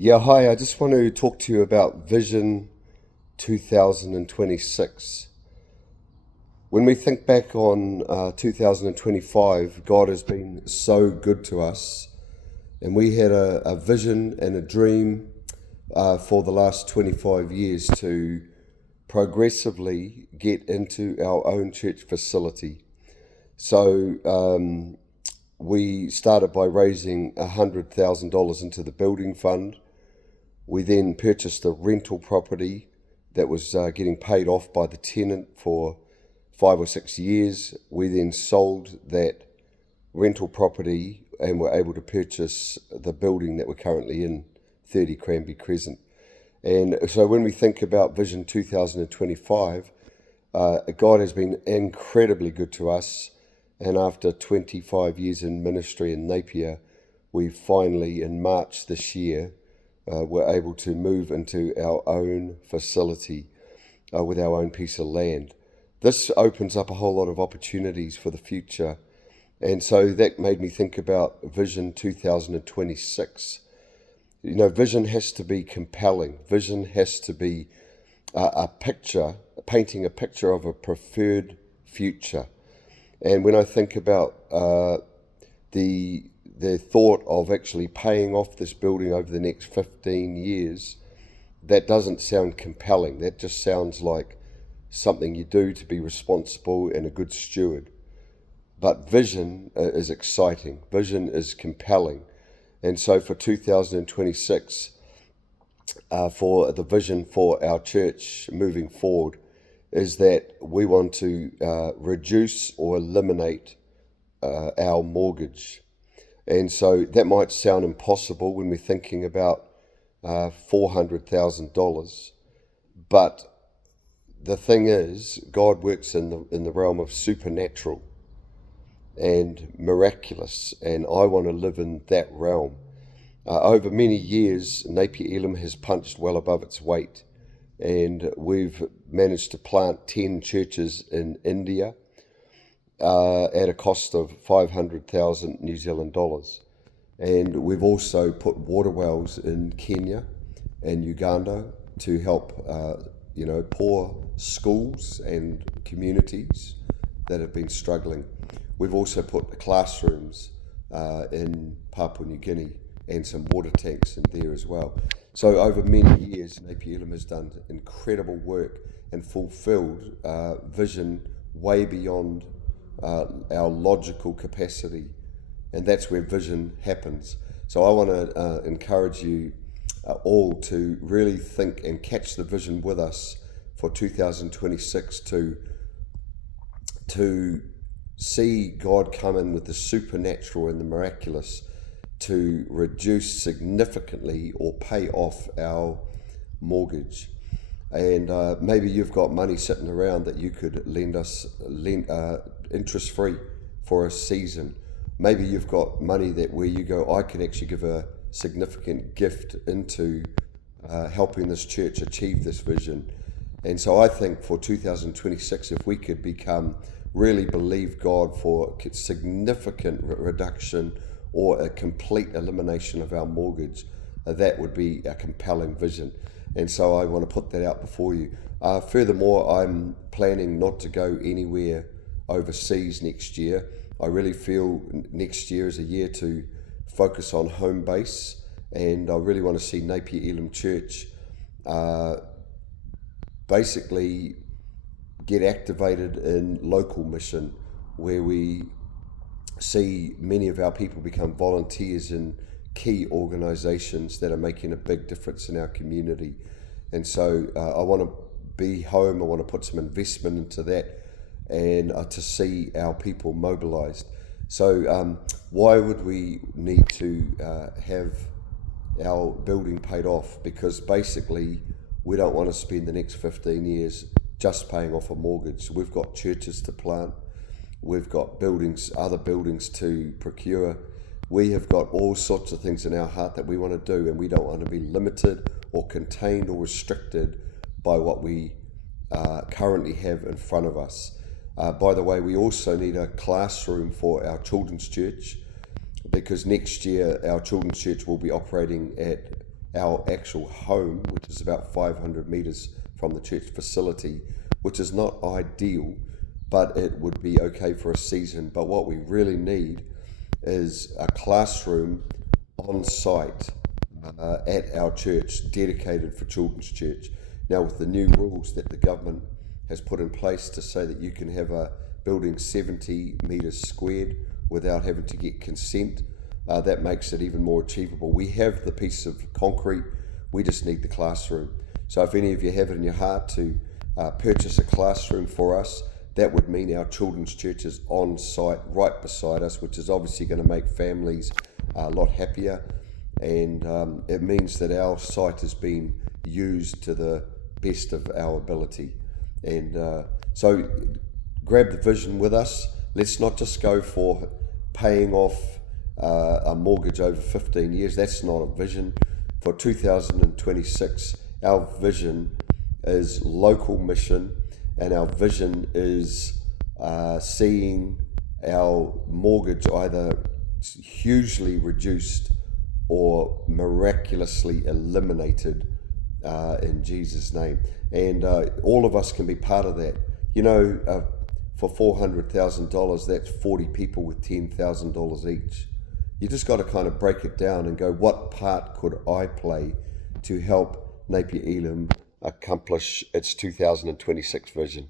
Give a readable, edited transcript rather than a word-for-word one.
Yeah, hi. I just want to talk to you about Vision 2026. When we think back on 2025, God has been so good to us, and we had a vision and a dream for the last 25 years to progressively get into our own church facility. So we started by raising $100,000 into the building fund. We then purchased a rental property that was getting paid off by the tenant for 5 or 6 years. We then sold that rental property and were able to purchase the building that we're currently in, 30 Cranberry Crescent. And so when we think about Vision 2025, God has been incredibly good to us. And after 25 years in ministry in Napier, we finally, in March this year, were able to move into our own facility with our own piece of land. This opens up a whole lot of opportunities for the future. And so that made me think about Vision 2026. You know, vision has to be compelling. Vision has to be a picture, painting a picture of a preferred future. And when I think about the thought of actually paying off this building over the next 15 years, that doesn't sound compelling. That just sounds like something you do to be responsible and a good steward. But vision is exciting. Vision is compelling. And so for 2026, for the vision for our church moving forward, is that we want to reduce or eliminate our mortgage. And so that might sound impossible when we're thinking about $400,000. But the thing is, God works in the realm of supernatural and miraculous, and I want to live in that realm. Over many years, Napier Elim has punched well above its weight, and we've managed to plant 10 churches in India at a cost of 500,000 New Zealand dollars. And we've also put water wells in Kenya and Uganda to help poor schools and communities that have been struggling. We've also put classrooms in Papua New Guinea and some water tanks in there as well. So over many years, Napier Elim has done incredible work and fulfilled vision way beyond our logical capacity. And that's where vision happens. So I want to encourage you all to really think and catch the vision with us for 2026 to see God come in with the supernatural and the miraculous to reduce significantly or pay off our mortgage. And maybe you've got money sitting around that you could lend interest free for a season. Maybe you've got money that where you go, I can actually give a significant gift into helping this church achieve this vision. And so I think for 2026, if we could really believe God for significant reduction or a complete elimination of our mortgage, that would be a compelling vision. And so I want to put that out before you. Furthermore, I'm planning not to go anywhere overseas next year. I really feel next year is a year to focus on home base, and I really want to see Napier Elim Church basically get activated in local mission, where we see many of our people become volunteers in key organisations that are making a big difference in our community. And so I want to be home, I want to put some investment into that, and to see our people mobilised. So why would we need to have our building paid off? Because basically we don't want to spend the next 15 years just paying off a mortgage. We've got churches to plant, we've got other buildings to procure. We have got all sorts of things in our heart that we want to do, and we don't want to be limited or contained or restricted by what we currently have in front of us. By the way, we also need a classroom for our children's church, because next year our children's church will be operating at our actual home, which is about 500 metres from the church facility, which is not ideal, but it would be okay for a season. But what we really need is a classroom on site at our church dedicated for children's church. Now, with the new rules that the government has put in place to say that you can have a building 70 metres squared without having to get consent, that makes it even more achievable. We have the piece of concrete, we just need the classroom. So if any of you have it in your heart to purchase a classroom for us, that would mean our children's church is on site right beside us, which is obviously going to make families a lot happier. And it means that our site is being used to the best of our ability. And so grab the vision with us. Let's not just go for paying off a mortgage over 15 years. That's not a vision. For 2026, our vision is local mission, and our vision is seeing our mortgage either hugely reduced or miraculously eliminated in Jesus' name. And all of us can be part of that. You know, for $400,000, that's 40 people with $10,000 each. You just got to kind of break it down and go, what part could I play to help Napier Elim accomplish its 2026 vision?